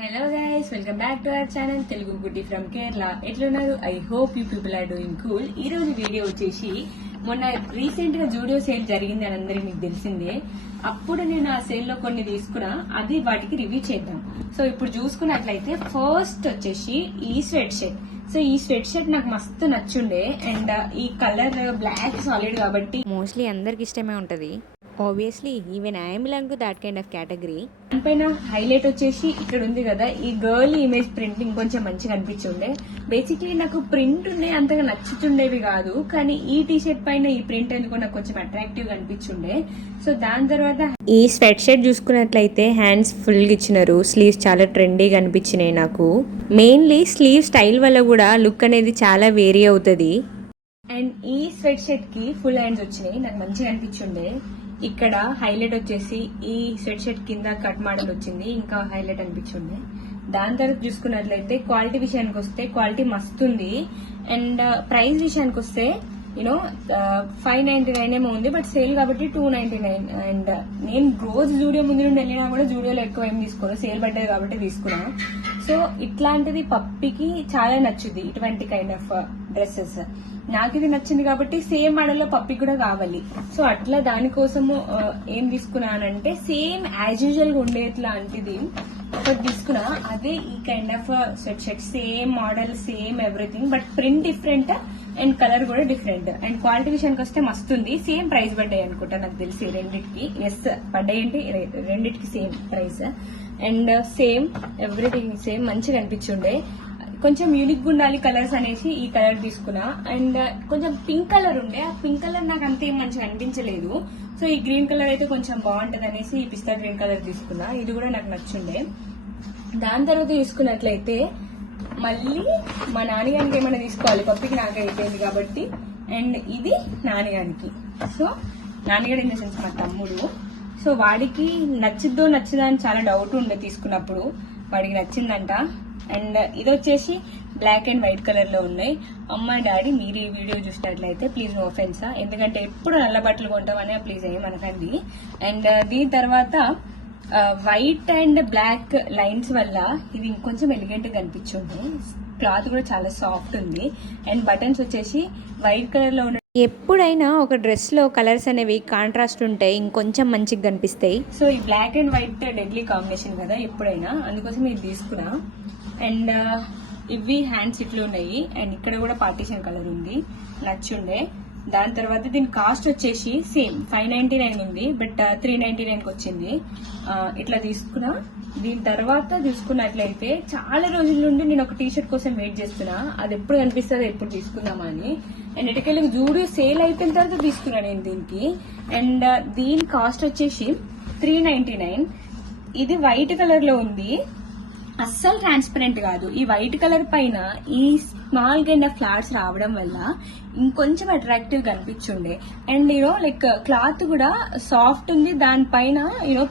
Hello guys, welcome back to our channel Telugu Guddi from Kerala. ఎట్లున్నారు? I hope you people are doing cool. ఈ రోజు video వచ్చేసి మొన్న recent గా జూడియో సేల్ జరిగింది అని అందరికి మీకు తెలిసిందే. అప్పుడు నేను ఆ సేల్ లో కొన్ని తీసుకున్నా, అది వాటికి రివ్యూ చేద్దాం. సో ఇప్పుడు చూసుకున్నట్లయితే ఫస్ట్ వచ్చేసి ఈ స్వెట్ షర్ట్. సో ఈ స్వెట్ షర్ట్ నాకు మస్తు నచ్చుండే అండ్ ఈ కలర్ బ్లాక్ సాలిడ్ కాబట్టి మోస్ట్లీ అందరికి ఇష్టమే ఉంటుంది. Obviously even I belong to that kind of category. దానిపైన హైలైట్ వచ్చేసి ఇక్కడ ఉంది కదా, ఈ గర్ల్ ఇమేజ్ ప్రింట్ ఇంకొంచెం మంచిగా అనిపించుండే. బేసిక్లీ నాకు ప్రింట్ ఉన్నాయి అంతగా నచ్చుతుండేవి కాదు, కానీ ఈ టీ షర్ట్ పైన ఈ ప్రింట్ ఎందుకో నాకు కొంచెం అట్రాక్టివ్ గా అనిపించుండే. సో దాని తర్వాత ఈ స్వెట్ షర్ట్ చూసుకున్నట్లయితే హ్యాండ్స్ ఫుల్గా ఇచ్చినారు, స్లీవ్స్ చాలా ట్రెండీగా అనిపించినాయి నాకు. మెయిన్లీ స్లీవ్ స్టైల్ వల్ల కూడా లుక్ అనేది చాలా వేరీ అవుతుంది. అండ్ ఈ స్వెట్ షర్ట్ కి ఫుల్ హ్యాండ్స్ వచ్చినాయి, నాకు మంచిగా అనిపించుండే. ఇక్కడ హైలైట్ వచ్చేసి ఈ స్వెట్ షర్ట్ కింద కట్ మోడల్ వచ్చింది, ఇంకా హైలైట్ అనిపించుండే. దాని తర్వాత చూసుకున్నట్లయితే క్వాలిటీ విషయానికి వస్తే క్వాలిటీ మస్తుంది. అండ్ ప్రైస్ విషయానికి వస్తే యూనో 599 ఏమో ఉంది, బట్ సేల్ కాబట్టి 299. అండ్ నేను రోజు జూడియో ముందు నుండి వెళ్ళినా కూడా జూడియోలో ఎక్కువ ఏం తీసుకోను, సేల్ పడ్డది కాబట్టి తీసుకున్నా. సో ఇట్లాంటిది పప్పికి చాలా నచ్చుద్ది, ఇటువంటి కైండ్ ఆఫ్ డ్రెస్సెస్. నాకు ఇది నచ్చింది కాబట్టి సేమ్ మోడల్ లో పప్పికి కూడా కావాలి. సో అట్లా దానికోసము ఏం తీసుకున్నానంటే సేమ్ యాజ్ యూజువల్ గా ఉండేట్లాంటిది ఒకటి తీసుకున్నా. అదే ఈ kind of sweat shirt, same model, same everything, but print different and colour కూడా డిఫరెంట్. అండ్ క్వాలిటీ విషయానికి వస్తే మస్తుంది. సేమ్ ప్రైస్ పడ్డాయి అనుకుంటా నాకు తెలిసి రెండింటికి. ఎస్ పడ్డాయి అంటే రెండింటికి same price and same everything same. మంచిగా అనిపించుండే. కొంచెం యూనిక్ ఉండాలి కలర్స్ అనేసి ఈ కలర్ తీసుకున్నా. అండ్ కొంచెం పింక్ కలర్ ఉండే, ఆ పింక్ కలర్ నాకు అంతే మంచిగా అనిపించలేదు. సో ఈ గ్రీన్ కలర్ అయితే కొంచెం బాగుంటది అనేసి ఈ పిస్తా గ్రీన్ కలర్ తీసుకున్నా, ఇది కూడా నాకు నచ్చుండే. దాని తర్వాత చూసుకున్నట్లయితే మళ్ళీ మా నాన్నగారికి ఏమైనా తీసుకోవాలి, పప్పికి నాకు అయిపోయింది కాబట్టి. అండ్ ఇది నాన్నగారికి. సో నాన్నగారు ఇన్ ద సెన్స్ మా తమ్ముడు. సో వాడికి నచ్చిద్దో నచ్చదా అని చాలా డౌట్ ఉండే తీసుకున్నప్పుడు. వాడికి నచ్చిందంట. అండ్ ఇది వచ్చేసి బ్లాక్ అండ్ వైట్ కలర్ లో ఉన్నాయి. అమ్మ డాడీ మీరు ఈ వీడియో చూసినట్లయితే ప్లీజ్ నో ఆఫెన్స్, ఎందుకంటే ఎప్పుడు నల్ల బట్టలు కొంటామని ప్లీజ్ ఏమనకండి. అండ్ దీని తర్వాత వైట్ అండ్ బ్లాక్ లైన్స్ వల్ల ఇది ఇంకొంచెం ఎలిగెంట్ గా అనిపించింది. క్లాత్ కూడా చాలా సాఫ్ట్ ఉంది. అండ్ బటన్స్ వచ్చేసి వైట్ కలర్ లో ఉన్న. ఎప్పుడైనా ఒక డ్రెస్ లో కలర్స్ అనేవి కాంట్రాస్ట్ ఉంటాయి, ఇంకొంచెం మంచిగా కనిపిస్తాయి. సో ఈ black and white deadly combination కదా ఎప్పుడైనా, అందుకోసం ఇది తీసుకున్నా. అండ్ ఇవి హ్యాండ్స్ ఇట్లు ఉన్నాయి. అండ్ ఇక్కడ కూడా పార్టీషన్ కలర్ ఉంది, నచ్చుండే. దాని తర్వాత దీని కాస్ట్ వచ్చేసి సేమ్ 599 ఉంది, బట్ 399 కి వచ్చింది. ఇట్లా తీసుకున్నా. దీని తర్వాత చూసుకున్నట్లయితే చాలా రోజుల నుండి నేను ఒక టీ షర్ట్ కోసం వెయిట్ చేస్తున్నా, అది ఎప్పుడు కనిపిస్తుందో ఎప్పుడు తీసుకుందామా అని. అండ్ ఇటుకెళ్ళి జూడియో సేల్ అయిపోయిన తర్వాత తీసుకున్నా నేను దీనికి. అండ్ దీని కాస్ట్ వచ్చేసి 399. ఇది వైట్ కలర్ లో ఉంది, అస్సలు ట్రాన్స్పరెంట్ కాదు. ఈ వైట్ కలర్ పైన ఈ స్మాల్ కైండ్ ఆఫ్ ఫ్లవర్స్ రావడం వల్ల ఇంకొంచెం అట్రాక్టివ్ గా అనిపించుండే. అండ్ లైక్ క్లాత్ కూడా సాఫ్ట్ ఉంది, దానిపైన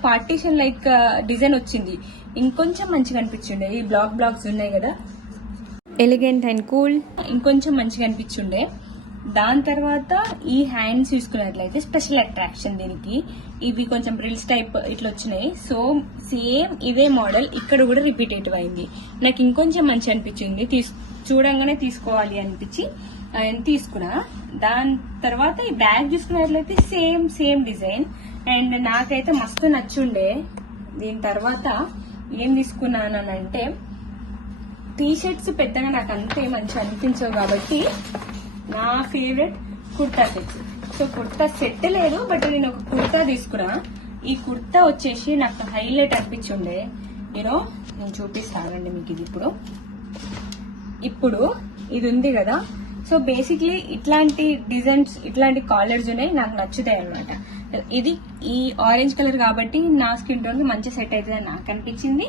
పార్టీషన్ లైక్ డిజైన్ వచ్చింది, ఇంకొంచెం మంచిగా అనిపించుండే. ఈ బ్లాక్స్ ఉన్నాయి కదా, ఎలిగెంట్ అండ్ కూల్, ఇంకొంచెం మంచిగా అనిపించుండే. దాని తర్వాత ఈ హ్యాండ్స్ చూసుకున్నట్లయితే స్పెషల్ అట్రాక్షన్ దీనికి. ఇవి కొంచెం బ్రిల్స్ టైప్ ఇట్లా వచ్చినాయి. సో సేమ్ ఇదే మోడల్ ఇక్కడ కూడా రిపీటేటివ్ అయింది. నాకు ఇంకొంచెం మంచి అనిపించింది, చూడంగానే తీసుకోవాలి అనిపించి తీసుకున్నా. దాని తర్వాత ఈ బ్యాగ్ చూసుకున్నట్లయితే సేమ్ డిజైన్ అండ్ నాకైతే మస్తు నచ్చుండే. దీని తర్వాత ఏం తీసుకున్నానంటే టీ షర్ట్స్ పెద్దగా నాకు అంతే మంచి అనిపించవు కాబట్టి నా favourite kurta sets. So kurta set లేదు, బట్ నేను ఒక కుర్తా తీసుకున్నా. ఈ కుర్తా వచ్చేసి నాకు హైలైట్ అనిపించుండే. నేను చూపిస్తానండి మీకు. ఇది ఇప్పుడు ఇది ఉంది కదా. సో బేసిక్లీ ఇట్లాంటి డిజైన్స్, ఇట్లాంటి కాలర్స్ ఉన్నాయి, నాకు నచ్చుతాయి అనమాట. ఇది ఈ ఆరెంజ్ కలర్ కాబట్టి నా స్కిన్ టోన్ కి మంచి సెట్ అవుతుందని నాకు అనిపించింది.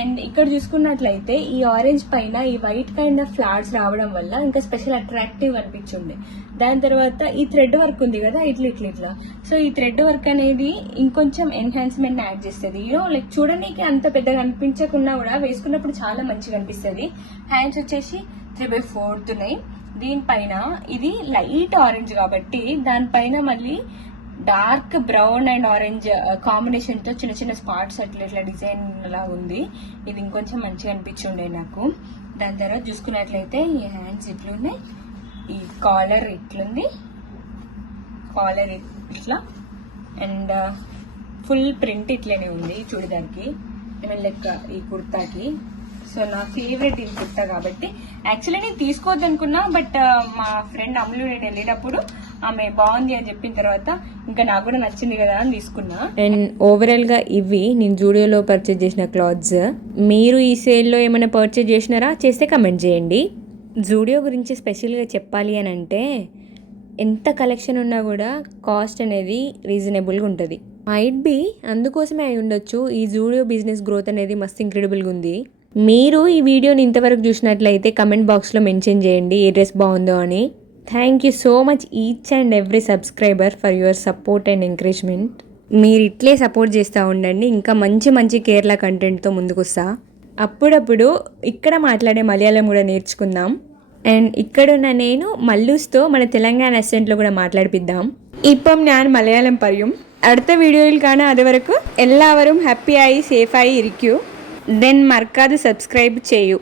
అండ్ ఇక్కడ చూసుకున్నట్లయితే ఈ ఆరెంజ్ పైన ఈ వైట్ కైండ్ ఆఫ్ ఫ్లవర్స్ రావడం వల్ల ఇంకా స్పెషల్ అట్రాక్టివ్ అనిపించింది. దాని తర్వాత ఈ థ్రెడ్ వర్క్ ఉంది కదా, ఇట్లా. సో ఈ థ్రెడ్ వర్క్ అనేది ఇంకొంచెం ఎన్హాన్స్మెంట్ యాడ్ చేస్తుంది. లైక్ చూడడానికి అంత పెద్దగా అనిపించకుండా కూడా వేసుకున్నప్పుడు చాలా మంచిగా అనిపిస్తుంది. హ్యాండ్స్ వచ్చేసి 3/4 ఉన్నాయి. దీనిపైన ఇది లైట్ ఆరెంజ్ కాబట్టి దానిపైన మళ్ళీ dark brown and orange combination తో చిన్న చిన్న స్పాట్స్ అట్లా డిజైన్ లా ఉంది. ఇది ఇంకొంచెం మంచిగా అనిపించుండే నాకు. దాని తర్వాత చూసుకున్నట్లయితే ఈ హ్యాండ్స్ ఇట్లున్నాయి, ఈ కాలర్ ఇట్లుంది, కాలర్ ఇట్లా, అండ్ ఫుల్ ప్రింట్ ఇట్లనే ఉంది ఈ చూడడానికి, లైక్ ఈ కుర్తాకి. సో నా ఫేవరెట్ ఈ కుర్తా కాబట్టి యాక్చువల్లీ నేను తీసుకోవద్దు అనుకున్నా, బట్ మా ఫ్రెండ్ అమ్ములు నేను వెళ్ళేటప్పుడు ఆమె బాగుంది అని చెప్పిన తర్వాత ఇంకా నాకు కూడా నచ్చింది కదా అని తీసుకున్నా. అండ్ ఓవరాల్గా ఇవి నేను జూడియోలో పర్చేజ్ చేసిన క్లాత్స్. మీరు ఈ సేల్లో ఏమైనా పర్చేజ్ చేసినారా? చేస్తే కమెంట్ చేయండి. జూడియో గురించి స్పెషల్గా చెప్పాలి అని అంటే ఎంత కలెక్షన్ ఉన్నా కూడా కాస్ట్ అనేది రీజనబుల్గా ఉంటుంది. మైట్ బి అందుకోసమే అయి ఉండొచ్చు ఈ జూడియో బిజినెస్ గ్రోత్ అనేది మస్తు ఇంక్రెడిబుల్గా ఉంది. మీరు ఈ వీడియోని ఇంతవరకు చూసినట్లయితే కమెంట్ బాక్స్లో మెన్షన్ చేయండి ఏ డ్రెస్ బాగుందో అని. Thank you so much each and every subscriber for your support and encouragement. మీరు ఇట్లే సపోర్ట్ చేస్తూ ఉండండి, ఇంకా మంచి మంచి కేరళ కంటెంట్తో ముందుకు వస్తా. అప్పుడప్పుడు ఇక్కడ మాట్లాడే మలయాళం కూడా నేర్చుకుందాం. అండ్ ഇക്കടുന്ന నేను മല്ലൂസ്తో మన തെലങ്കാന അസെന്റിൽ കൂടെ മാట్లాടിപ്പിക്കാം. ഇപ്പം ഞാൻ മലയാളം പറയും. അടുത്ത വീഡിയോയിൽ കാണാം. അതുവരെക്കും എല്ലാവരും ഹാപ്പിയായി സേഫായി ഇരിക്കൂ. ദെൻ മറക്കാതെ സബ്സ്ക്രൈബ് ചെയ്യൂ.